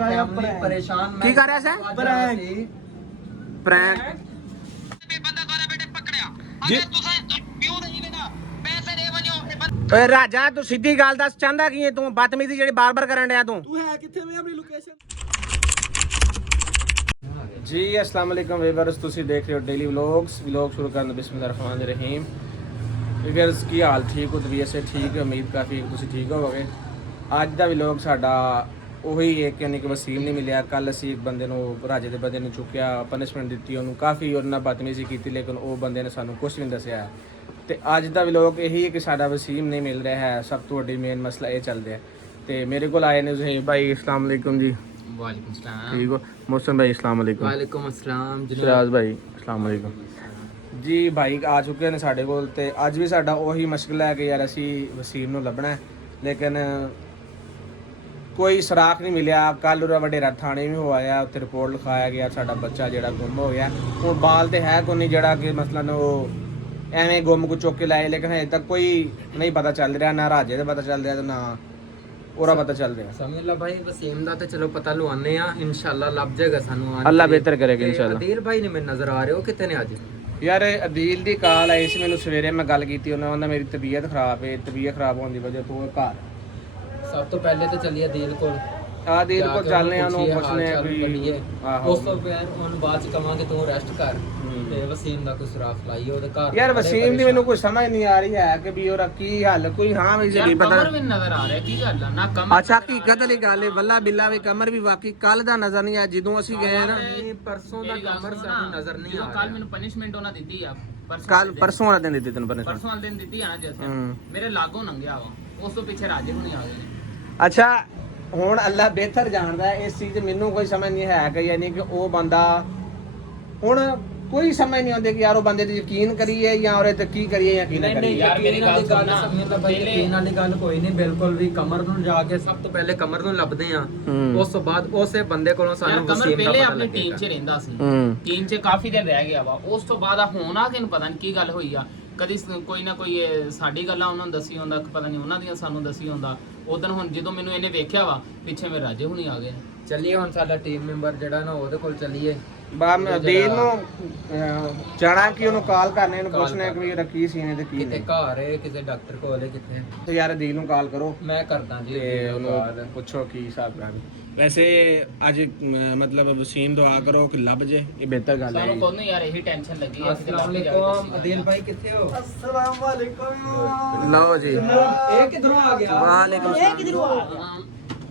छोटा या परेशान की कर रहा है प्रैंक ਓਏ ਰਾਜਾ ਤੂੰ ਸਿੱਧੀ ਗੱਲ ਦੱਸ ਚਾਹੁੰਦਾ ਕੀ ਹੈ ਤੂੰ ਬਦਤਮੀਜ਼ੀ ਜਿਹੜੀ ਬਾਰ-ਬਾਰ ਕਰਨ ਡਿਆ ਤੂੰ है किथे में अपनी लोकेशन ਜੀ अस्सलाम वालेकुम ਵੀਵਰਸ ਤੁਸੀਂ ਦੇਖ ਰਹੇ ਹੋ ਡੇਲੀ ਵਲੌਗ ਸ਼ੁਰੂ ਕਰਨ ਬਿਸਮਿਲ੍ਲਾਹਿਰ ਰਹਿਮਾਨਿਰ ਰਹੀਮ ਵੀਵਰਸ ਕੀ ਹਾਲ ਠੀਕ ਹੋ ਤਬੀਅਤ ਸੇ ਠੀਕ ਹੈ ਉਮੀਦ ਕਾਫੀ ਤੁਸੀਂ ਠੀਕ ਹੋਵੋਗੇ ਅੱਜ ਦਾ ਵਲੌਗ ਸਾਡਾ ਉਹੀ ਹੈ ਕਿ ਯਾਨੀ ਕਿ ਵਸੀਮ ਨਹੀਂ ਮਿਲਿਆ ਕੱਲ ਅਸੀਂ ਇੱਕ ਬੰਦੇ ਨੂੰ ਰਾਜੇ ਦੇ ਬੰਦੇ ਨੂੰ ਚੁੱਕਿਆ ਪਨਿਸ਼ਮੈਂਟ ਦਿੱਤੀ ਉਹਨੂੰ ਕਾਫੀ ਉਹਨਾਂ ਨਾਲ ਬਦਤਮੀਜ਼ੀ ਕੀਤੀ ਲੇਕਿਨ ਉਹ ਬੰਦੇ ਨੇ ਸਾਨੂੰ ਕੁਝ ਨਹੀਂ ਦੱਸਿਆ ਤੇ ਅੱਜ ਦਾ ਵਲੌਗ ਇਹੀ ਹੈ ਕਿ ਸਾਡਾ ਵਸੀਮ ਨਹੀਂ ਮਿਲ ਰਿਹਾ ਹੈ ਸਭ ਤੋਂ ਵੱਡੀ ਮੇਨ ਮਸਲਾ ਇਹ ਚੱਲ ਰਿਹਾ ਤੇ ਮੇਰੇ ਕੋਲ ਆਏ ਨੇ ਜ਼ਹੀਰ ਭਾਈ अस्सलाम वालेकुम जी वालेकुम सलाम ठीक हो मोहसिन भाई अस्सलाम वालेकुम वालेकुम अस्सलाम ਸਿਰਾਜ ਭਾਈ अस्सलाम वालेकुम ਜੀ ਭਾਈ ਆ ਚੁੱਕੇ ਨੇ ਸਾਡੇ ਕੋਲ ਤੇ ਅੱਜ ਵੀ ਸਾਡਾ ਉਹੀ ਮੁਸ਼ਕਿਲ ਹੈ ਕਿ ਯਾਰ ਅਸੀਂ ਵਸੀਮ ਨੂੰ ਲੱਭਣਾ ਲੇਕਿਨ ਕੋਈ ਸਰਾਖ ਨਹੀਂ ਮਿਲਿਆ ਕੱਲ ਉਹ ਵਡੇਰਾ ਥਾਣੇ ਵੀ ਹੋਇਆ ਉੱਥੇ ਰਿਪੋਰਟ ਲਿਖਾਇਆ ਗਿਆ ਸਾਡਾ ਬੱਚਾ ਜਿਹੜਾ ਗੁੰਮ ਹੋ ਗਿਆ ਉਹ ਬਾਲ ਤੇ ਹੈ ਕੋਈ ਨਹੀਂ ਜਿਹੜਾ ਕਿ ਮਸਲਨ ਉਹ ਐਵੇਂ ਗੁੰਮ ਕੋ ਚੁੱਕ ਕੇ ਲਾਏ ਲੇਕਿਨ ਹਜੇ ਤੱਕ ਕੋਈ ਨਹੀਂ ਪਤਾ ਚੱਲ ਰਿਹਾ ਨਾ ਰਾਜੇ ਦਾ ਪਤਾ ਚੱਲ ਰਿਹਾ ਤੇ ਨਾ ਉਹਦਾ ਪਤਾ ਚੱਲ ਰਿਹਾ ਸਮਝ ਲਾ ਭਾਈ ਵਸੀਮ ਦਾ ਤੇ ਚਲੋ ਪਤਾ ਲਵਾਨੇ ਆ ਇਨਸ਼ਾਅੱਲਾ ਲੱਭ ਜਾਏਗਾ ਸਾਨੂੰ ਅੱਲਾ ਬਿਹਤਰ ਕਰੇਗਾ ਇਨਸ਼ਾਅੱਲਾ ਅਦੀਲ ਭਾਈ ਨੇ ਮੈਨੂੰ ਨਜ਼ਰ ਆ ਰਹੇ ਹੋ ਕਿਤੇ ਨੇ ਅੱਜ ਯਾਰ ਅਦੀਲ ਦੀ ਕਾਲ ਆਈ ਸੀ ਮੈਨੂੰ ਸਵੇਰੇ ਮੈਂ ਗੱਲ ਕੀਤੀ ਉਹਨਾਂ ਦਾ ਮੇਰੀ ਤਬੀਅਤ ਖਰਾਬ ਹੈ ਤਬੀਅਤ ਖਰਾਬ ਹੋਣ ਦੀ ਵਜ੍ਹਾ ਤੋਂ ਘਰ ਸਭ ਤੋਂ ਪਹਿਲੇ ਤਾਂ ਚੱਲੀਏ ਅਦੀਲ ਕੋਲ ਆ ਅਦੀਲ ਕੋਲ ਚੱਲਨੇ ਆ ਉਹਨੂੰ ਪੁੱਛਨੇ ਆ ਵੀ ਉਸ ਤੋਂ ਬਾਅਦ ਉਹਨੂੰ ਬਾਅਦ ਚ ਕਵਾਂਗੇ ਤੂੰ ਰੈਸਟ ਕਰ ਤੇ ਵਸੀਮ ਦਾ ਕੋਈ ਸੁਰਾਖ ਲਾਈਏ ਉਹਦੇ ਘਰ ਯਾਰ ਵਸੀਮ ਦੀ ਮੈਨੂੰ ਕੁਝ ਸਮਝ ਨਹੀਂ ਆ ਰਹੀ ਹੈ ਕਿ ਵੀ ਉਹਦਾ ਕੀ ਹੱਲ ਕੋਈ ਹਾਂ ਵੀ ਜੀ ਪਤਾ ਕਮਰ ਵੀ ਨਜ਼ਰ ਆ ਰਿਹਾ ਕੀ ਗੱਲ ਆ ਨਾ ਕਮਰ ਅੱਛਾ ਹਕੀਕਤ ਵਾਲੀ ਗੱਲ ਹੈ ਵੱਲਾ ਬਿੱਲਾ ਵੀ ਕਮਰ ਵੀ ਵਾਕਈ ਕੱਲ ਦਾ ਨਜ਼ਰ ਨਹੀਂ ਆ ਜਦੋਂ ਅਸੀਂ ਗਏ ਨਾ ਪਰਸੋਂ ਦਾ ਕਮਰ ਸਾਨੂੰ ਨਜ਼ਰ ਨਹੀਂ ਆ ਕੱਲ ਮੈਨੂੰ ਪਨਿਸ਼ਮੈਂਟ ਉਹਨਾਂ ਦਿੱਤੀ ਆ ਪਰਸੋਂ ਵਾਲੇ ਦਿਨ ਦਿੱਤੀ ਤੈਨੂੰ ਪਤਾ ਪਰਸੋਂ ਵਾਲੇ ਦਿਨ ਦਿੱਤੀ ਆ ਨਾ ਜੈਸੇ ਮੇਰੇ ਲਾਗੋਂ ਲੰਘਿਆ ਵਾ ਉਸ ਤੋਂ ਪਿੱਛੇ ਰਾਜੇ ਹੁਣੀ ਆ ਗਏ ਨੇ ਅੱਛਾ ਹੁਣ ਅੱਲਾ ਬਿਹਤਰ ਜਾਣਦਾ ਹੈ ਇਸ ਚੀਜ਼ ਮੈਨੂੰ ਕੋਈ ਸਮਝ ਨਹੀਂ ਹੈ ਕਿ ਯਾਨੀ ਕਿ ਉਹ ਬੰਦਾ ਹੁਣ ਕੋਈ ਸਮਝ ਨਹੀਂ ਆਉਂਦੀ ਕਿ ਯਾਰ ਉਹ ਬੰਦੇ ਤੇ ਯਕੀਨ ਕਰੀਏ ਜਾਂ ਉਹਦੇ ਤੇ ਕੀ ਕਰੀਏ ਯਕੀਨ ਕਰੀਏ ਯਾਰ ਮੇਰੀ ਗੱਲ ਸੁਣਨਾ ਯਕੀਨ ਵਾਲੀ ਗੱਲ ਕੋਈ ਨਹੀਂ ਬਿਲਕੁਲ ਵੀ ਕਮਰ ਨੂੰ ਜਾ ਕੇ ਸਭ ਤੋਂ ਪਹਿਲੇ ਕਮਰ ਨੂੰ ਲੱਭਦੇ ਆ ਉਸ ਤੋਂ ਬਾਅਦ ਉਸੇ ਬੰਦੇ ਕੋਲੋਂ ਸਾਨੂੰ ਕਮਰ ਵਸੀਮ ਦਾ ਪਹਿਲੇ ਪਤਾ ਆਪਣੀ ਲੱਗੇਗਾ ਟੀਮ 'ਚ ਰਹਿੰਦਾ ਸੀ ਟੀਮ 'ਚ ਕਾਫੀ ਦਿਨ ਰਹਿ ਗਿਆ ਵਾ ਉਸ ਤੋਂ ਬਾਅਦ ਆ ਹੁਣ ਆ ਕੇ ਪਤਾ ਨਹੀਂ ਕੀ ਗੱਲ ਹੋਈ ਆ ਕਦੀ ਕੋਈ ਨਾ ਕੋਈ ਸਾਡੀ ਗੱਲਾਂ ਉਹਨਾਂ ਨੂੰ ਦੱਸੀ ਹੁੰਦਾ ਪਤਾ ਨਹੀਂ ਉਹਨਾਂ ਦੀਆਂ ਸਾਨੂੰ ਦੱਸੀ ਹੁੰਦਾ ਉਦੋਂ ਹੁਣ ਜਦੋਂ ਮੈਨੂੰ ਇਹਨੇ ਵੇਖਿਆ ਵਾ ਪਿੱਛੇ ਮੇਰੇ ਰਾਜੇ ਹੁਣੀ ਆ ਗਏ ਚੱਲੀਏ ਹੁਣ ਸਾਡਾ ਟੀਮ ਮੈਂਬਰ ਜਿਹੜਾ ਨਾ ਉਹਦੇ ਕੋਲ ਚੱਲੀਏ ਬਾਮ ਅਦੀਲ ਨੂੰ ਜਾਣਾ ਕਿ ਉਹਨੂੰ ਕਾਲ ਕਰਨੇ ਇਹਨੂੰ ਪੁੱਛਣਾ ਕਿ ਵੀ ਇਹਦਾ ਕੀ ਸੀਨੇ ਤੇ ਕੀ ਕਿਤੇ ਨਹੀਂ ਘਰ ਹੈ ਕਿਸੇ ਡਾਕਟਰ ਕੋਲ ਹੈ ਕਿੱਥੇ ਤੇ ਯਾਰ ਅਦੀਲ ਨੂੰ ਕਾਲ ਕਰੋ ਮੈਂ ਕਰਦਾ ਜੀ ਤੇ ਉਹਨੂੰ ਪੁੱਛੋ ਕੀ ਹਿਸਾਬ ਕਰਾਂ ਵੈਸੇ ਅੱਜ ਮਤਲਬ ਵਸੀਮ ਦੁਆ ਕਰੋ ਕਿ ਲੱਭ ਜੇ ਇਹ ਬਿਹਤਰ ਗੱਲ ਹੈ ਸਾਨੂੰ ਕੋਈ ਨਹੀਂ ਯਾਰ ਇਹੀ ਟੈਨਸ਼ਨ ਲੱਗੀ ਆ अस्सलाम वालेकुम अदील भाई किथे हो अस्सलाम वालेकुम ਲਓ ਜੀ ਇਹ ਕਿਧਰੋਂ ਆ ਗਿਆ ਵਾਲੇਕੁਮ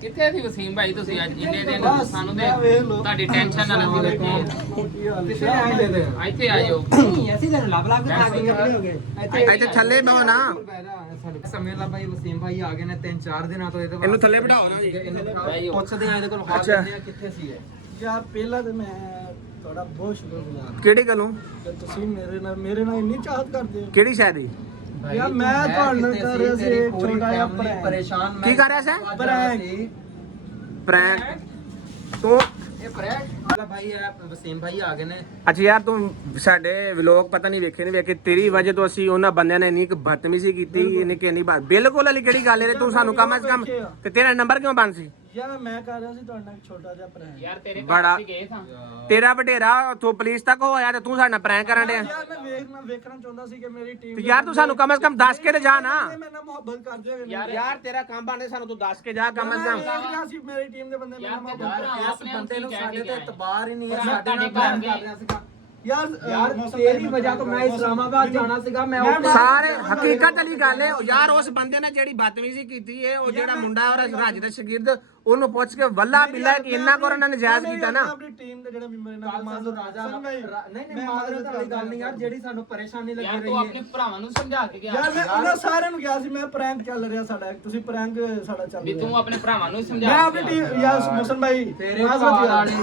ਕਿੱਥੇ ਸੀ ਵਸੀਮ ਭਾਈ ਤੁਸੀਂ ਅੱਜ ਇੰਨੇ ਦਿਨ ਸਾਨੂੰ ਤੇ ਤੁਹਾਡੀ ਟੈਨਸ਼ਨ ਨਾ ਲੱਗੀ ਲੱਗੀ ਇੱਥੇ ਆ ਜਾਓ ਅਸੀਂ ਤੈਨੂੰ ਲੱਭ ਲੱਭ ਕੇ ਆ ਗਏ ਇੱਥੇ ਥੱਲੇ ਬਹੋ ਨਾ ਸਮੇਂ ਲਾ ਭਾਈ ਵਸੀਮ ਭਾਈ ਆ ਗਏ ਨੇ 3-4 ਦਿਨਾਂ ਤੋਂ ਇਹਦੇ ਇਹਨੂੰ ਥੱਲੇ ਬਿਠਾਓ ਨਾ ਜੀ ਪੁੱਛਦੇ ਆ ਇਹਦੇ ਕੋਲ ਹਾਲ ਲੈਂਦੇ ਆ ਕਿੱਥੇ ਸੀ ਇਹ यार पहला तो मैं थोड़ा बहुत शुक्रगुजार ਕਿਹੜੀ ਗੱਲੋਂ कि ਤੁਸੀਂ ਮੇਰੇ ਨਾਲ ਇੰਨੀ ਚਾਹਤ ਕਰਦੇ ਹੋ ਕਿਹੜੀ ਸ਼ਾਇਰੀ ਯਾਰ ਮੈਂ ਤੁਹਾਨੂੰ ਕਰ ਰਿਹਾ ਸੀ ਇੱਕ ਛੋਟਾ ਜਿਹਾ ਪਰੇਸ਼ਾਨ ਕੀ ਕਰ ਰਿਹਾ ਸੀ ਪ੍ਰੈਂਕ ਪ੍ਰੈਂਕ ਤੂੰ ਇਹ ਪ੍ਰੈਂਕ ਭਾਈ ਵਸੀਮ ਭਾਈ ਆ ਗਏ ਨੇ ਅੱਛਾ ਯਾਰ ਤੂੰ ਸਾਡੇ ਵਲੋਗ ਪਤਾ ਨਹੀਂ ਵੇਖੇ ਨਹੀਂ ਵੇਖੇ ਤੇਰੀ ਵਜ੍ਹਾ ਤੋਂ ਅਸੀਂ ਉਹਨਾਂ ਬੰਦਿਆਂ ਨੇ ਇੰਨੀ ਕੁ ਬਦਤਮੀਜ਼ੀ ਕੀਤੀ ਇੰਨੀ ਕਿ ਇੰਨੀ ਬਾਤ ਬਿਲਕੁਲ ਵਾਲੀ ਕਿਹੜੀ ਗੱਲ ਹੈ ਤੂੰ ਸਾਨੂੰ ਕਮ ਕਮ ਤੇ ਤੇਰਾ ਨੰਬਰ ਕਿਉਂ ਬੰਦ ਸੀ ਯਾਰ ਮੈਂ ਕਰ ਰਿਹਾ ਸੀ ਤੁਹਾਡਾ ਇੱਕ ਛੋਟਾ ਜਿਹਾ ਪ੍ਰੈਂਕ ਯਾਰ ਤੇਰੇ ਬੜਾ ਘਰ ਸੀ ਗਏ ਸਾਂ ਤੇਰਾ ਵਡੇਰਾ ਉੱਥੋਂ ਪੁਲਿਸ ਤੱਕ ਹੋਇਆ ਤੇ ਤੂੰ ਸਾਡੇ ਨਾਲ ਪ੍ਰੈਂਕ ਕਰਨ ਡਿਆ ਯਾਰ ਮੈਂ ਵੇਖਣਾ ਚਾਹੁੰਦਾ ਸੀ ਕਿ ਮੇਰੀ ਟੀਮ ਤੇ ਯਾਰ ਤੂੰ ਸਾਨੂੰ ਕਮ ਕਮ ਦੱਸ ਕੇ ਤੇ ਜਾ ਨਾ ਮੇਰੇ ਨਾਲ ਮੁਹੱਬਤ ਕਰਦੇ ਹੋਗੇ ਯਾਰ ਤੇਰਾ ਕੰਮ ਬਣਦੇ ਸਾਨੂੰ ਤੂੰ ਦੱਸ ਕੇ ਜਾ ਕਮ ਕਮ ਦੇਖ ਰਿਹਾ ਸੀ ਮੇਰੀ ਟੀਮ ਦੇ ਬੰਦੇ ਮੇਰੇ ਨਾਲ ਮੁਹੱਬਤ ਕਰਦੇ ਇਸ ਬੰਦੇ ਨੂੰ ਸਾਡੇ ਤੇ ਇਤਬਾਰ ਹੀ ਨਹੀਂ ਹੈ ਸਾਡੇ ਸਾਡੇ ਨਾਲ ਨਾਲ ਗੱਲ ਕਰ ਰਿਹਾ ਸੀਗਾ ਯਾਰ ਤੇਰੀ ਵਜ੍ਹਾ ਤੋਂ ਮੈਂ ਇਸਲਾਮਾਬਾਦ ਜਾਣਾ ਸੀਗਾ ਮੈਂ ਸਾਰੇ ਹਕੀਕਤ ਵਾਲੀ ਗੱਲ ਹੈ ਯਾਰ ਉਸ ਬੰਦੇ ਨੇ ਜਿਹੜੀ ਬਦਤਮੀਜ਼ੀ ਕੀਤੀ ਹੈ ਉਹ ਜਿਹੜਾ ਮੁੰਡਾ ਔਰ ਰਾਜ ਦਾ ਸ਼ਾਗਿਰਦ ਉਹਨੂੰ ਪੁੱਛ ਕੇ ਵੱਲਾ ਬਿੱਲਾ ਕਿ ਇੰਨਾ ਕੋਰ ਉਹਨਾਂ ਨੇ ਜਾਇਜ਼ ਕੀਤਾ ਨਾ ਆਪਣੀ ਟੀਮ ਦੇ ਜਿਹੜੇ ਮੈਂਬਰ ਨੇ ਮਾਜ਼ੂਰ ਰਾਜਾ ਨਹੀਂ ਮਾਜ਼ਰਤ ਵਾਲੀ ਗੱਲ ਨਹੀਂ ਯਾਰ ਜਿਹੜੀ ਸਾਨੂੰ ਪਰੇਸ਼ਾਨੀ ਲੱਗੀ ਯਾਰ ਰਹੀ ਤੂੰ ਹੈ ਆਪਣੇ ਭਰਾਵਾਂ ਨੂੰ ਸਮਝਾ ਕੇ ਗਿਆ ਯਾਰ ਮੈਂ ਉਹਨਾਂ ਸਾਰਿਆਂ ਨੂੰ ਕਿਹਾ ਸੀ ਮੈਂ ਪ੍ਰੈਂਕ ਚੱਲ ਰਿਹਾ ਸਾਡਾ ਤੁਸੀਂ ਪ੍ਰੈਂਕ ਸਾਡਾ ਚੱਲ ਵੀ ਰਿਹਾ ਤੂੰ ਆਪਣੇ ਭਰਾਵਾਂ ਨੂੰ ਸਮਝਾ ਮੈਂ ਆਪਣੀ ਟੀਮ ਯਾਰ ਮੁਸਨ ਭਾਈ ਤੇਰੇ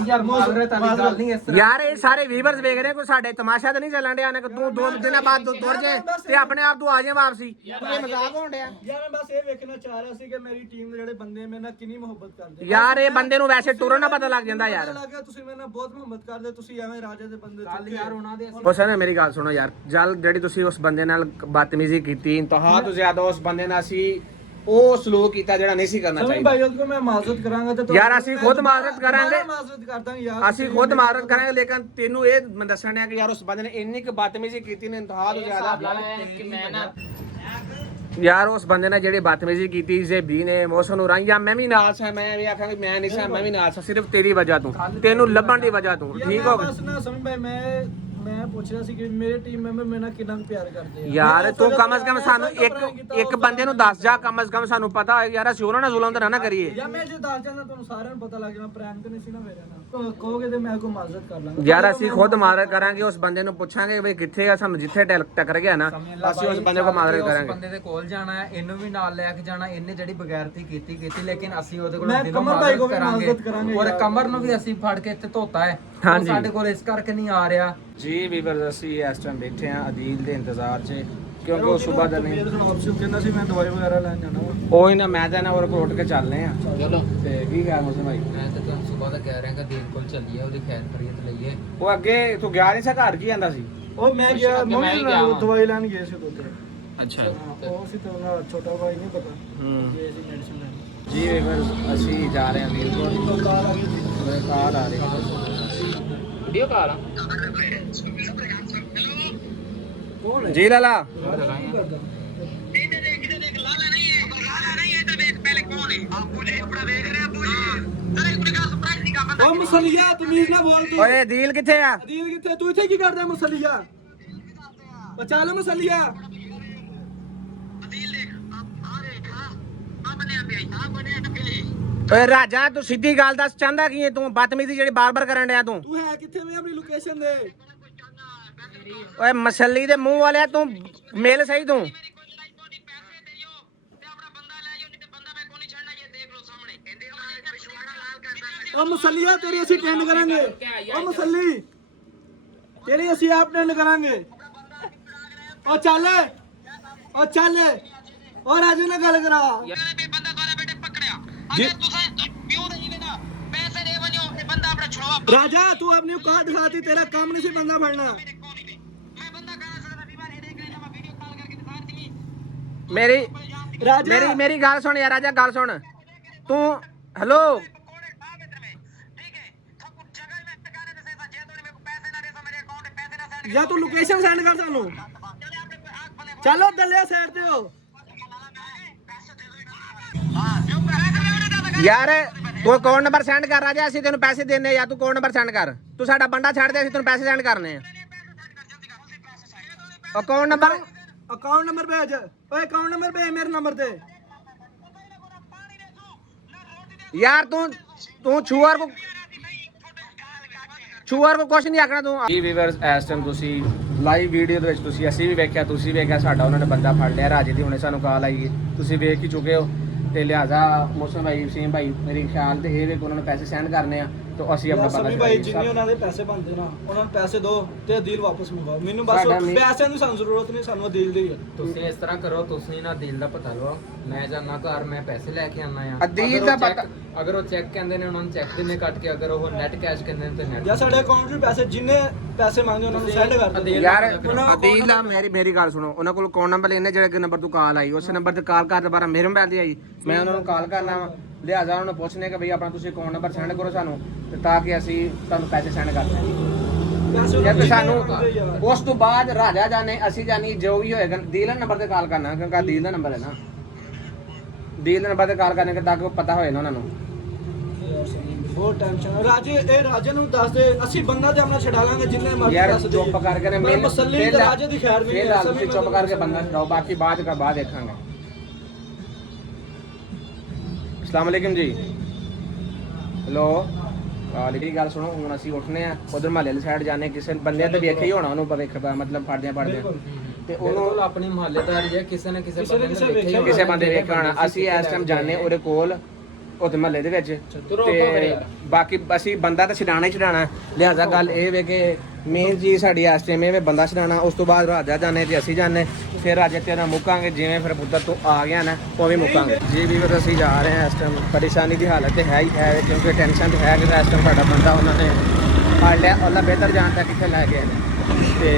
ਯਾਰ ਮਾਜ਼ਰਤ ਵਾਲੀ ਗੱਲ ਨਹੀਂ ਇਸ ਤਰ੍ਹਾਂ ਯਾਰ ਇਹ ਸਾਰੇ ਵੀਵਰਸ ਵੇਖ ਰਹੇ ਕੋਈ ਸਾਡੇ ਤਮਾਸ਼ਾ ਤਾਂ ਨਹੀਂ ਚੱਲਣ ਡਿਆ ਨੇ ਕਿ ਤੂੰ 2 ਦਿਨਾਂ ਬਾਅਦ ਤੁਰ ਜੇ ਤੇ ਆਪਣੇ ਆਪ ਤੂੰ ਆ ਜਾ ਵਾਪਸੀ ਤੂੰ ਇਹ ਮਜ਼ਾਕ ਹੋਣ ਡਿਆ ਯਾਰ ਮੈਂ ਬਸ ਇਹ ਵੇਖਣਾ ਚਾਹ ਰਿਹਾ ਸੀ ਕਿ ਮੇਰੀ ਟੀਮ ਦੇ ਜਿਹੜੇ ਬੰਦੇ ਮੇਰੇ ਨਾਲ ਕਿੰਨੀ ਮੁਹੱਬਤ ਕਰਦੇ ਯਾਰ ਇਹ ਬੰਦੇ ਨੂੰ ਵੈਸੇ ਤੁਰਨ ਨਾ ਪਤਾ ਲੱਗ ਜਾਂਦਾ ਯਾਰ ਲੱਗਾ ਤੁਸੀਂ ਮੇਰੇ ਨਾਲ ਬਹੁਤ ਮੁਹੱਬਤ ਕਰਦੇ ਤੁਸੀਂ ਐਵੇਂ ਰਾਜੇ ਦੇ ਬੰਦੇ ਗੱਲ ਯਾਰ ਉਹਨਾਂ ਦੇ ਉਸ ਨੇ ਮੇਰੀ ਗੱਲ ਸੁਣੋ ਯਾਰ ਜਲ ਜਿਹੜੀ ਤੁਸੀਂ ਉਸ ਬੰਦੇ ਨਾਲ ਬਦਤਮੀਜ਼ੀ ਕੀਤੀ ਇੰਤਹਾ ਤੋਂ ਜ਼ਿਆਦਾ ਉਸ ਬੰਦੇ ਨਾਲ ਅਸੀਂ ਉਹ ਸਲੂਕ ਕੀਤਾ ਜਿਹੜਾ ਨਹੀਂ ਸੀ ਕਰਨਾ ਸਮੀ ਚਾਹੀਦਾ। ਭਾਈ ਉਹਦੇ ਕੋ ਮੈਂ ਮਾਜ਼ਰਤ ਕਰਾਂਗਾ ਤੇ ਯਾਰ ਅਸੀਂ ਖੁਦ ਮਾਜ਼ਰਤ ਕਰਾਂਗੇ। ਮਾਜ਼ਰਤ ਕਰਦਾ ਯਾਰ, ਅਸੀਂ ਖੁਦ ਮਾਜ਼ਰਤ ਕਰਾਂਗੇ, ਲੇਕਿਨ ਤੈਨੂੰ ਇਹ ਮੈਂ ਦੱਸਣ ਹੈ ਕਿ ਯਾਰ ਉਸ ਬੰਦੇ ਨੇ ਇੰਨੀ ਕੁ ਬਦਤਮੀਜ਼ੀ ਕੀਤੀ ਨੇ ਇੰਤਹਾ ਤੋਂ ਜ਼ਿਆਦਾ ਕਿ ਮੈਂ ਨਾ ਯਾਰ ਉਸ ਬੰਦੇ ਨੇ ਜਿਹੜੀ ਬਦਤਮੀਜ਼ੀ ਕੀਤੀ ਜ਼ੇਬੀ ਨੇ ਮੌਸਮ ਨੂੰ ਰਾਈਆ ਮੈਂ ਵੀ ਨਾਲ ਸਾਂ, ਮੈਂ ਵੀ ਆਖਾਂ ਕਿ ਮੈਂ ਨਹੀਂ ਸਾਂ, ਮੈਂ ਵੀ ਨਾਲ ਸਾਂ, ਸਿਰਫ ਤੇਰੀ ਵਜ੍ਹਾ ਤੋਂ, ਤੈਨੂੰ ਲੱਭਣ ਦੀ ਵਜ੍ਹਾ ਤੋਂ। ਯਾਰ ਠੀਕ ਹੋ ਬਸ ਨਾ ਸਮੀ ਭਾਈ ਮੈਂ ਪੁੱਛ ਰਿਹਾ ਸੀ ਕਿ ਮੇਰੇ ਟੀਮ ਮੈਂਬਰ ਮੇਰੇ ਨਾਲ ਕਿੰਨਾ ਕੁ ਪਿਆਰ ਕਰਦੇ ਆ ਯਾਰ ਤੂੰ ਕਮ ਸੇ ਕਮ ਸਾਨੂੰ ਇੱਕ ਬੰਦੇ ਨੂੰ ਦੱਸ ਜਾ, ਕਮ ਸੇ ਕਮ ਸਾਨੂੰ ਪਤਾ ਹੋਏ ਯਾਰ ਅਸੀਂ ਉਹਨਾਂ ਨਾਲ ਜ਼ੁਲਮ ਤਾਂ ਨਾ ਕਰੀਏ। ਯਾਰ ਮੈਂ ਜੇ ਦੱਸ ਜਾਂਦਾ ਤੁਹਾਨੂੰ ਸਾਰਿਆਂ ਨੂੰ ਪਤਾ ਲੱਗ ਜਾਣਾ, ਪ੍ਰੈਂਕ ਤੇ ਨਹੀਂ ਸੀ ਨਾ ਮੇਰੇ ਨਾਲ, ਕਹੋਗੇ ਤੇ ਮੈਂ ਕੋਈ ਮਾਜ਼ਰਤ ਕਰ ਲਾਂਗਾ। ਯਾਰ ਅਸੀਂ ਖੁਦ ਮਾਜ਼ਰਤ ਕਰਾਂਗੇ, ਉਸ ਬੰਦੇ ਨੂੰ ਪੁੱਛਾਂਗੇ ਬਈ ਕਿੱਥੇ ਆ, ਸਾਨੂੰ ਜਿੱਥੇ ਟੱਕਰ ਗਿਆ ਨਾ ਅਸੀਂ ਉਸ ਬੰਦੇ ਕੋਲ ਮਾਜ਼ਰਤ ਉਸ ਕਰਾਂਗੇ। ਬੰਦੇ ਦੇ ਕੋਲ ਜਾਣਾ ਹੈ, ਇਹਨੂੰ ਵੀ ਨਾਲ ਲੈ ਕੇ ਜਾਣਾ, ਇਹਨੇ ਜਿਹੜੀ ਬਗੈਰਤੀ ਕੀਤੀ ਲੇਕਿਨ ਅਸੀਂ ਉਹਦੇ ਕੋਲ ਮੈਂ ਦਿਲੋਂ ਕਮਰ ਭਾਈ ਕੋਲ ਵੀ ਮਾਜ਼ਰਤ ਮਾਜ਼ਰਤ ਕਰਾਂਗੇ ਔਰ ਯਾਰ। ਕਮਰ ਨੂੰ ਵੀ ਅਸੀਂ ਫੜ ਕੇ ਇੱਥੇ ਧੋਤਾ ਹੈ, ਉਹ ਹਾਂਜੀ। ਸਾਡੇ ਕੋਲ ਇਸ ਕਰਕੇ ਨਹੀਂ ਆ ਰਿਹਾ। ਜੀ ਵੀਵਰ ਅਸੀਂ ਇਸ ਟਾਈਮ ਬੈਠੇ ਆ ਅਦੀਲ ਦੇ ਇੰਤਜ਼ਾਰ 'ਚ, ਕਿਉਂਕਿ ਉਹ ਸਵੇਰ ਦਾ ਨਹੀਂ ਕਹਿੰਦਾ ਸੀ ਮੈਂ ਦਵਾਈ ਵਗੈਰਾ ਲੈਣ ਜਾਣਾ ਵਾ। ਉਹ ਹੀ ਨਾ ਮੈਂ ਤਾਂ ਨਾ ਉਹ ਕੋਟ ਕੇ ਚੱਲਨੇ ਆ। ਚਲੋ ਤੇ ਕੀ ਖਿਆਲ ਮੁਸਲਮ ਭਾਈ? ਮੈਂ ਤਾਂ ਤੁਹਾਨੂੰ ਸਵੇਰ ਦਾ ਕਹਿ ਰਿਹਾ ਕਿ ਦੇਰ ਕੋਲ ਚੱਲੀਏ, ਉਹਦੀ ਖੈਰ ਖਰੀਦ ਲਈਏ। ਉਹ ਅੱਗੇ ਤੂੰ ਗਿਆ ਨਹੀਂ ਸੀ, ਘਰ ਕੀ ਆਂਦਾ ਸੀ? ਉਹ ਮੈਂ ਗਿਆ ਮੈਂ ਹੀ ਮੈਂ ਗਿਆ ਵਾਂ। ਦਵਾਈ ਲੈਣ ਗਿਆ ਸੀ ਉੱਥੇ। ਅੱਛਾ ਉਹ ਸੀ ਤਾਂ ਉਹਨਾਂ ਛੋਟਾ ਭਾਈ ਨਹੀਂ ਪਤਾ ਹੂੰ। ਜੇ ਸੀ ਮੈਡੀਸਿਨ ਲੈਣ। ਜੀ ਵੀਵਰ ਅਸੀਂ ਜਾ ਰਹੇ ਹਾਂ ਵੀਰਪੁਰ, ਕਾਰ ਆ ਗਈ ਸੀ। ਮੇਰੇ ਕਾਲ ਆ ਰਹੀ ਹੈ। ਵੀਡੀਓ ਕਾਲ ਆ ਕੌਣ ਹੈ? ਜੀ ਲਾਲਾ ਕੀ ਕਰਦਾ? ਉਹ ਮਸਲੀਆ ਤਮੀਜ਼ ਨਾ ਬੋਲ ਤੂੰ। ਓਏ ਅਦੀਲ ਕਿੱਥੇ ਆ? ਅਦੀਲ ਕਿੱਥੇ? ਤੂੰ ਇੱਥੇ ਕੀ ਕਰਦਾ ਮਸਲੀਆ? ਬਚਾ ਲੈ ਮਸਲੀਆ। ਓਏ ਰਾਜਾ ਤੂੰ ਸਿੱਧੀ ਗੱਲ ਦੱਸ, ਚਾਹੁੰਦਾ ਕੀ ਹੈ ਤੂੰ? ਬਦਤਮੀਜ਼ੀ ਜਿਹੜੀ ਬਾਰ-ਬਾਰ ਕਰਨ ਡਿਆ ਤੂੰ। ਤੂੰ ਹੈ ਕਿੱਥੇ? ਮੈਂ ਆਪਣੀ ਲੋਕੇਸ਼ਨ ਦੇ। ਓਏ ਮਸਲੀ ਦੇ ਮੂੰਹ ਵਾਲਿਆ ਤੂੰ ਮਿਲ ਸਹੀ ਤੂੰ। ਉਹ ਮਸਲੀਆ ਤੇਰੀ ਅਸੀਂ ਟੈਂਡ ਕਰਾਂਗੇ। ਉਹ ਮਸਲੀ ਤੇਰੀ ਅਸੀਂ ਆਪ ਟੈਂਡ ਕਰਾਂਗੇ। ਉਹ ਚੱਲ। ਉਹ ਚੱਲ। ਉਹ ਰਾਜੂ ਨਾਲ ਗੱਲ ਕਰਾ। राजा तू अपनी औकात दिखाती, तेरा काम नहीं सी बंदा फड़ना। ਮੇਰੀ राजा ਮੇਰੀ ਗੱਲ ਸੁਣ ਯਾਰ ਰਾਜਾ, ਗੱਲ ਸੁਣ ਤੂੰ। ਹੈਲੋ या तू लोकेशन सेंड कर सानू। चलो दलिया साइड ते हो। ਯਾਰ ਤੂੰ ਅਕਾਊਂਟ ਨੰਬਰ ਸੈਂਡ ਕਰ ਰਾਜਾ, ਅਸੀਂ ਤੈਨੂੰ ਪੈਸੇ ਦੇਣੇ ਜਾਂ ਤੂੰ ਅਕਾਊਂਟ ਨੰਬਰ ਸੈਂਡ ਕਰ। ਤੂੰ ਸਾਡਾ ਬੰਦਾ ਛੱਡ ਦੇ, ਅਸੀਂ ਤੈਨੂੰ ਪੈਸੇ ਸੈਂਡ ਕਰਨੇ ਆ। ਅਕਾਊਂਟ ਨੰਬਰ अकाउंट नंबर भेज। ओए अकाउंट नंबर भेज मेरे नंबर ते। ਯਾਰ ਤੂੰ ਛੂਅਰ ਕੋ ਕੁਛ ਨਹੀਂ ਆਖਣਾ ਤੂੰ। ਜੀ ਵੀਵਰਸ ਇਸ ਟਾਈਮ ਤੁਸੀਂ ਲਾਈਵ ਵੀਡੀਓ ਦੇ ਵਿੱਚ ਤੁਸੀਂ ਅਸੀਂ ਵੀ ਵੇਖਿਆ, ਤੁਸੀਂ ਵੇਖਿਆ, ਸਾਡਾ ਉਹਨਾਂ ਨੇ ਬੰਦਾ ਫੜ ਲਿਆ ਰਾਜੇ ਦੀ, ਹੁਣੇ ਸਾਨੂੰ ਕਾਲ ਆਈ, ਤੁਸੀਂ ਵੇਖ ਹੀ ਚੁੱਕੇ ਹੋ। ਤੇ ਲਿਹਾਜ਼ਾ ਮੌਸਮ ਭਾਈ ਸੀਮ ਭਾਈ ਮੇਰੇ ਖਿਆਲ ਤੇ ਇਹ ਵੇ ਕਿ ਉਹਨਾਂ ਨੂੰ ਪੈਸੇ ਸੈਂਡ ਕਰਨੇ ਆ, ਤੇ ਅਸੀਂ ਆਪਣਾ ਬੰਦਾ सभी भाई जिन्ने ਉਹਨਾਂ ਦੇ ਪੈਸੇ ਬਣਦੇ ਨਾ ਉਹਨਾਂ ਨੂੰ ਪੈਸੇ ਦਿਓ ਤੇ ਅਦੀਲ ਵਾਪਸ ਮੰਗਵਾਓ। ਮੈਨੂੰ ਬਸ ਸਾਡਾ ਨਹੀਂ- ਪੈਸਿਆਂ ਦੀ ਸਾਨੂੰ ਜ਼ਰੂਰਤ ਨਹੀਂ, ਸਾਨੂੰ ਅਦੀਲ ਦੀ ਹੈ। ਤੁਸੀਂ ਇਸ ਤਰ੍ਹਾਂ ਕਰੋ, ਤੁਸੀਂ ਨਾ ਦਿਲ ਦਾ ਪਤਾ ਲਓ, ਮੈਂ ਜਾਣਾ ਘਰ, ਮੈਂ ਪੈਸੇ ਲੈ ਕੇ ਆਣਾ ਆ। ਅਦੀਲ ਅਗਰ ਦਾ ਉਹ check- ਪਤਾ- ਅਗਰ ਉਹ ਚੈੱਕ ਕਹਿੰਦੇ ਨੇ ਉਹਨਾਂ ਨੂੰ ਚੈੱਕ ਦੇਣੇ ਕੱਟ ਕੇ, ਅਗਰ ਉਹ ਨੈਟ ਕੈਸ਼ ਕਹਿੰਦੇ ਨੇ ਤੇ ਨੈਟ। ਜਾਂ ਸਾਡੇ ਅਕਾਊਂਟ 'ਚ ਪੈਸੇ ਜਿੰਨੇ ਪੈਸੇ ਮੰਗਦੇ ਉਹਨਾਂ ਨੂੰ ਸੈਂਡ ਕਰ ਦਿਓ। ਅਦੀਲ ਯਾਰ ਉਹਨਾਂ ਕੋਲ ਅਦੀਲ ਆ, ਮੇਰੀ ਗੱਲ ਸੁਣੋ, ਉਹਨਾਂ ਕੋਲ ਅਕਾਊਂਟ ਨੰਬਰ ਲੈਣੇ, ਜਿਹੜੇ ਨੰਬਰ ਤੋਂ ਕਾਲ ਆਈ ਉਸੇ ਨੰਬਰ ਤੇ ਕਾਲ ਕਰ ਦੁਬਾਰਾ ਮੇਰੇ ਮੋਬਾਈਲ ਤੇ ਆਈ, ਮੈਂ ਉਹਨਾਂ ਨੂੰ ਕਾਲ ਕਰਨਾ ਵਾ। ਲਿਹਾਜ਼ਾ ਉਹਨਾਂ ਨੂੰ ਪੁੱਛਨੇ ਕਿ ਬਈ ਆਪਣਾ ਤੁਸੀਂ ਅਕਾਊਂਟ ਨੰਬਰ ਸੈਂਡ ਕਰੋ ਸਾਨੂੰ, ਤੇ ਤਾਂ ਕਿ ਅਸੀਂ ਤੁਹਾਨੂੰ ਪੈਸੇ ਸੈਂਡ ਕਰ ਦੇਈਏ। ਪੈਸੇ ਜਾਂ ਤੇ ਜਿੰਨੇ ਸਾਨੂੰ ਮੰਗਦੇ ਯਾਰ। ਉਸ ਤੋਂ ਬਾਅਦ ਰਾਜਾ ਜਾਣੇ ਅਸੀਂ ਜਾਣੀ ਜੋ ਵੀ ਹੋਏਗਾ ਦੀਲ ਦਾ ਨੰਬਰ ਤੇ ਕਾਲ ਕਰਨਾ, ਕਿਉਂਕਿ ਦੀਲ ਦਾ ਨੰਬਰ ਹੈ ਨਾ, ਦੀਲ ਦੇ ਨੰਬਰ ਤੇ ਕਾਲ ਕਰਨੇ ਕਿ ਤਾਂ ਕਿ ਉਹ ਪਤਾ ਹੋਏ ਨਾ ਉਹਨਾਂ ਨੂੰ। ਬਹੁਤ ਟੈਨਸ਼ਨ ਰਾਜੇ, ਇਹ ਰਾਜੇ ਨੂੰ ਦੱਸ ਦੇ, ਅਸੀਂ ਬੰਦਾ ਤੇ ਆਪਣਾ ਛਡਾ ਲਾਂਗੇ ਜਿੰਨੇ ਮਰਜ਼ੀ ਯਾਰ ਪੈਸੇ ਚੁੱਪ ਕਰਕੇ ਨਾ ਮੈਂ ਮਸਲੀ ਤੇ ਰਾਜੇ ਦੀ ਖੈਰ ਨਹੀਂ ਫਿਲਹਾਲ ਤੁਸੀਂ ਚੁੱਪ ਕਰਕੇ ਬੰਦਾ ਛਡਾਓ, ਬਾਕੀ ਬਾਅਦ ਦੇਖਾਂਗੇ। अस्सलाम वालेकुम जी। हेलो वालेकुम। ਗੱਲ ਸੁਣੋ, ਹੁਣ ਅਸੀਂ ਉੱਠਨੇ ਆ ਉਧਰ ਮਹੱਲੇ ਵਾਲੀ ਸਾਈਡ ਜਾਣੇ, ਕਿਸੇ ਬੰਦੇ ਤੇ ਵੇਖਿਆ ਹੀ ਹੋਣਾ ਉਹਨੂੰ ਵੇਖਦਾ, ਮਤਲਬ ਫੜਦਿਆਂ ਤੇ ਉਹਨੂੰ ਆਪਣੀ ਮੁਹੱਲੇਦਾਰੀ ਹੈ, ਕਿਸੇ ਨਾ ਕਿਸੇ ਬੰਦੇ ਨੇ ਵੇਖਿਆ ਕਿਸੇ ਬੰਦੇ ਵੇਖਿਆ ਹੋਣਾ। ਅਸੀਂ ਇਸ ਟਾਈਮ ਜਾਣੇ ਉਹਦੇ ਕੋਲ, ਉਹਦੇ ਮਹੱਲੇ ਦੇ ਵਿੱਚ, ਤੇ ਬਾਕੀ ਅਸੀਂ ਬੰਦਾ ਤਾਂ ਛਡਾਣਾ ਹੀ ਛਡਾਣਾ। ਲਿਹਾਜ਼ਾ ਗੱਲ ਇਹ ਵੇ ਕਿ ਮੇਨ ਚੀਜ਼ ਸਾਡੀ ਇਸ ਟਾਈਮ ਇਹ ਵੇ ਬੰਦਾ ਛਡਾਣਾ। ਉਸ ਤੋਂ ਬਾਅਦ ਰਾਜਾ ਜਾਣੇ ਤੇ ਅਸੀਂ ਜਾਣੇ, ਫਿਰ ਰਾਜੇ ਤੇ ਨਾਲ ਮੁੱਕਾਂਗੇ, ਜਿਵੇਂ ਫਿਰ ਪੁੱਤਰ ਤੋਂ ਆ ਗਿਆ ਨਾ ਉਹ ਵੀ ਮੁੱਕਾਂਗੇ। ਜੀ ਵੀ ਅਸੀਂ ਜਾ ਰਹੇ ਹਾਂ। ਇਸ ਟਾਈਮ ਪਰੇਸ਼ਾਨੀ ਦੀ ਹਾਲਤ ਤੇ ਹੈ ਹੀ ਹੈ, ਕਿਉਂਕਿ ਟੈਨਸ਼ਨ ਤੇ ਹੈ ਕਿ ਇਸ ਟਾਈਮ ਸਾਡਾ ਬੰਦਾ ਉਹਨਾਂ ਨੇ ਫੜ ਲਿਆ, ਅੱਲਾ ਬਿਹਤਰ ਜਾਣਦਾ ਕਿੱਥੇ ਲੈ ਗਏ ਨੇ। ਤੇ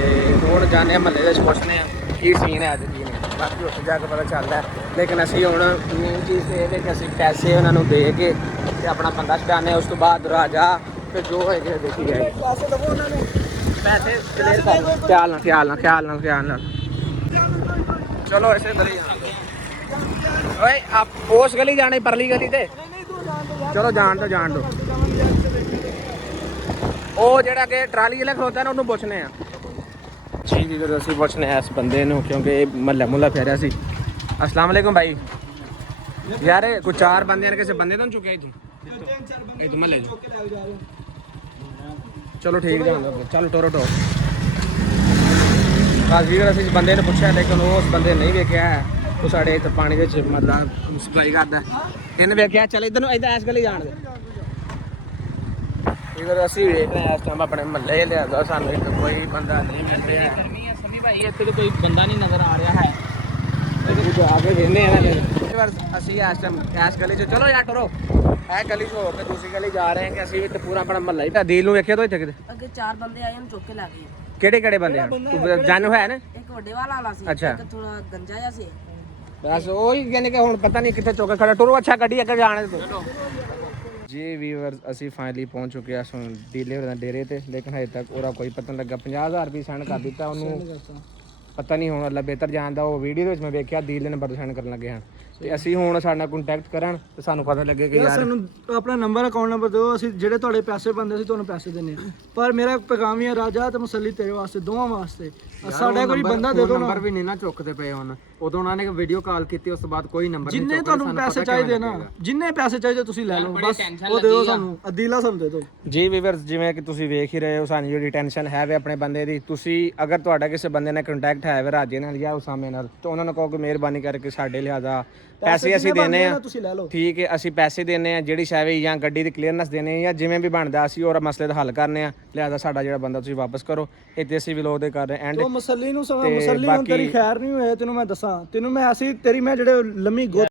ਹੁਣ ਜਾਣੇ ਮਹੱਲੇ ਦੇ ਵਿੱਚ ਪੁੱਛਦੇ ਆ ਕੀ ਸੀਨ ਹੈ ਅੱਜ ਦੀ। ਬਾਕੀ ਉੱਥੇ ਜਾ ਕੇ ਪਤਾ ਚੱਲਦਾ ਲੇਕਿਨ ਅਸੀਂ ਹੁਣ ਮੇਨ ਚੀਜ਼ ਇਹ ਹੈ ਕਿ ਅਸੀਂ ਪੈਸੇ ਉਹਨਾਂ ਨੂੰ ਦੇ ਕੇ ਤੇ ਆਪਣਾ ਬੰਦਾ ਛਡਾਉਂਦੇ ਉਸ ਤੋਂ ਬਾਅਦ ਰਾਜਾ ਫਿਰ ਜੋ ਹੋਏਗਾ ਦੇਖੀ ਜਾਏ ਪੈਸੇ ਦਵੋ ਉਹਨਾਂ ਨੂੰ ਪੈਸੇ ਕਲੀਅਰ ਕਰ ਖਿਆਲ ਨਾਲ ਚਲੋ ਐਸੇ ਗਲੀ ਜਾਣਾ ਓਏ ਆਪ ਉਸ ਗਲੀ ਜਾਣੇ ਪਰਲੀ ਗਲੀ ਤੇ ਚਲੋ ਜਾਣ ਦੋ ਉਹ ਜਿਹੜਾ ਕਿ ਟਰਾਲੀ ਵਾਲਾ ਖਲੋਤਾ ਨਾ ਉਹਨੂੰ ਪੁੱਛਨੇ ਆ ਜੀ ਵੀਰ ਅਸੀਂ ਪੁੱਛਨੇ ਆ ਇਸ ਬੰਦੇ ਨੂੰ ਕਿਉਂਕਿ ਇਹ ਮੁਹੱਲਾ ਫੇਰਿਆ ਸੀ अस्सलाम वालेकुम भाई यार कुछ 4 ਬੰਦੇ ਨੇ ਕਿਸੇ ਬੰਦੇ ਤੋਂ ਚੁੱਕਿਆ ਤੂੰ ਇਹ ਤੂੰ ਮੱਲੇ ਚਲੋ ਠੀਕ ਜਾਣ ਚੱਲ ਟੋਰੋ ਟੋ ਵੀਰ ਅਸੀਂ ਇਸ ਬੰਦੇ ਨੂੰ ਪੁੱਛਿਆ ਲੇਕਿਨ ਉਹ ਉਸ ਬੰਦੇ ਨਹੀਂ ਵੇਖਿਆ ਉਹ ਸਾਡੇ ਇੱਥੇ ਪਾਣੀ ਦੇ ਵਿੱਚ ਮਤਲਬ ਸਪਲਾਈ ਕਰਦਾ ਇਹਨੇ ਵੇਖਿਆ ਚੱਲ ਇੱਧਰ ਨੂੰ ਇੱਧਰ ਐਸ ਗਲੀ ਜਾਣ ਦੇ ਇਧਰ ਅਸੀਂ ਵੇਖ ਰਹੇ ਹਾਂ ਇਸ ਟਾਈਮ ਆਪਣੇ ਮੱਲੇ ਲਿਆਦਾ ਸਾਨੂੰ ਇੱਕ ਕੋਈ ਬੰਦਾ ਨਹੀਂ ਮਿਲ ਰਿਹਾ ਗਰਮੀ ਹੈ ਸਮੀ ਭਾਈ ਇੱਥੇ ਤੇ ਕੋਈ ਬੰਦਾ ਨਹੀਂ ਨਜ਼ਰ ਆ ਰਿਹਾ ਹੈ ਆਗੇ ਵੇਖਨੇ ਆ ਅਸੀਂ ਇਸ ਟਾਈਮ ਇਸ ਗਲੀ 'ਚ ਚਲੋ ਯਾਰ ਟਰੋ ਇਹ ਗਲੀ 'ਚ ਹੋ ਕੇ ਦੂਸਰੀ ਗਲੀ ਜਾ ਰਹੇ ਹਾਂ ਕਿ ਅਸੀਂ ਇੱਥੇ ਪੂਰਾ ਆਪਣਾ ਮਹੱਲਾ ਹੀ ਦਿਲ ਨੂੰ ਵੇਖਿਆ ਤੋ ਇੱਥੇ ਕਿਤੇ ਅੱਗੇ 4 ਬੰਦੇ ਆਏ ਹਨ ਚੁੱਕ ਕੇ ਲੈ ਗਏ ਕਿਹੜੇ ਬੰਦੇ ਆ ਜਾਨੂ ਹੈ ਨਾ ਇੱਕ ਵੱਡੇ ਵਾਲਾ ਸੀ ਅੱਛਾ। ਇੱਕ ਥੋੜਾ ਗੰਜਾ ਜਿਹਾ ਸੀ ਬਸ ਉਹੀ ਕਹਿੰਦੇ ਕਿ ਹੁਣ ਪਤਾ ਨਹੀਂ ਕਿੱਥੇ ਚੁੱਕ ਕੇ ਖੜਾ ਟੁਰੋ ਅੱਛਾ ਗੱਡੀ ਅੱਗੇ ਜਾਣੇ ਤੋਂ ਜੀ ਵੀਵਰਸ ਅਸੀਂ ਫਾਈਨਲੀ ਪਹੁੰਚ ਚੁੱਕੇ ਹਾਂ ਸੋ ਡੀਲਰ ਦੇ ਡੇਰੇ ਤੇ ਲੇਕਿਨ ਹਜੇ ਤੱਕ ਉਹਦਾ ਕੋਈ ਪਤਾ ਨਹੀਂ ਲੱਗਾ 50000 ਰੁਪਏ ਸੈਂਡ ਕਰ ਦਿੱਤਾ ਉਹਨੂੰ ਪਤਾ ਨਹੀਂ ਹੁਣ ਅੱਲਾ ਬਿਹਤਰ ਜਾਣਦਾ ਉਹ ਵੀਡੀਓ ਦੇ ਵਿੱਚ ਮੈਂ ਵੇਖਿਆ ਡੀਲਰ ਨੰਬਰ ਸੈਂਡ ਕਰਨ ਲੱਗੇ ਹਨ ਤੇ ਅਸੀਂ ਹੁਣ ਸਾਡੇ ਨਾਲ ਕੰਟੈਕਟ ਕਰਨ ਤੇ ਸਾਨੂੰ ਪਤਾ ਲੱਗੇ ਕਿ ਯਾਰ ਸਾਨੂੰ ਆਪਣਾ ਨੰਬਰ ਅਕਾਊਂਟ ਨੰਬਰ ਦਿਓ ਅਸੀਂ ਜਿਹੜੇ ਤੁਹਾਡੇ ਪੈਸੇ ਬੰਦੇ ਸੀ ਤੁਹਾਨੂੰ ਪੈਸੇ ਦਿੰਨੇ ਆ ਪਰ ਮੇਰਾ ਪੈਗਾਮ ਹੀ ਹੈ ਰਾਜਾ ਤੇ ਮੁਸੱਲੀ ਤੇਰੇ ਵਾਸਤੇ ਦੋਵਾਂ ਵਾਸਤੇ ਸਾਡਾ ਕੋਈ ਬੰਦਾ ਦੇ ਦਿਓ ਨੰਬਰ ਵੀ ਨਹੀਂ ਨਾ ਚੁੱਕਦੇ ਪਏ ਹੁਣ ਉਦੋਂ ਉਹਨਾਂ ਨੇ ਵੀਡੀਓ ਕਾਲ ਕੀਤੀ ਉਸ ਤੋਂ ਬਾਅਦ ਕੋਈ ਨੰਬਰ ਨਹੀਂ ਜਿੰਨੇ ਤੁਹਾਨੂੰ ਪੈਸੇ ਚਾਹੀਦੇ ਨਾ ਜਿੰਨੇ ਪੈਸੇ ਚਾਹੀਦੇ ਤੁਸੀਂ ਲੈ ਲਓ ਬਸ ਉਹ ਦਿਓ ਸਾਨੂੰ ਅਦੀਲਾ ਸਾਨੂੰ ਦੇ ਦਿਓ ਜੀ ਵੀਵਰਸ ਜਿਵੇਂ ਕਿ ਤੁਸੀਂ ਵੇਖ ਹੀ ਰਹੇ ਹੋ ਸਾਨੂੰ ਜਿਹੜੀ ਟੈਨਸ਼ਨ ਹੈ ਵੇ ਆਪਣੇ ਬੰਦੇ ਦੀ ਤੁਸੀਂ ਅਗਰ ਤੁਹਾਡਾ ਕਿਸੇ ਬੰਦੇ ਨਾਲ ਕੰਟੈਕਟ ਹੈ ਵੇ ਰਾਜੇ ਨਾਲ ਜਾਂ ਉਸਾਮੇ ਨਾਲ ਤਾਂ ਉਹਨਾਂ ਨੂੰ ਕਹੋ ਕਿ ਮਿਹਰਬਾਨੀ ਕਰਕੇ ਸਾਡੇ ਲਿਹਾਜ਼ਾ ਪੈਸੇ ਅਸੀਂ ਦੇਣੇ ਆ ਤੁਸੀਂ ਲੈ ਲਓ ਠੀਕ ਹੈ ਅਸੀਂ ਪੈਸੇ ਦੇਣੇ ਆ ਜਿਹੜੀ ਸ਼ਾਇਦ ਜਾਂ ਗੱਡੀ ਦੀ ਕਲੀਅਰਨੈਸ ਦੇਣੇ ਆ ਜਾਂ ਜਿਵੇਂ ਵੀ ਬਣਦਾ ਅਸੀਂ ਉਹ ਮਸਲੇ ਦਾ ਹੱਲ ਕਰਨੇ ਆ ਲਿਹਾਜ਼ਾ ਸਾਡਾ ਜਿਹੜਾ ਬੰਦਾ ਤੁਸੀਂ ਵਾਪਸ ਕਰੋ ਇੱਥੇ ਅਸੀਂ ਵਲੋਗ ਦੇ ਕਰ ਰਹੇ ਐਂਡ ਉਹ ਮੁਸੱਲੀ ਨੂੰ ਮੁਸੱਲੀ ਹੁਣ ਤੇਰੀ ਖੈਰ ਨਹੀਂ ਹੋਏ ਤੈਨੂੰ ਮੈਂ ਦੱਸਾਂ ਤੈਨੂੰ ਮੈਂ ਅਸੀਂ ਤੇਰੀ ਮੈਂ ਜਿਹੜੇ ਲੰਮੀ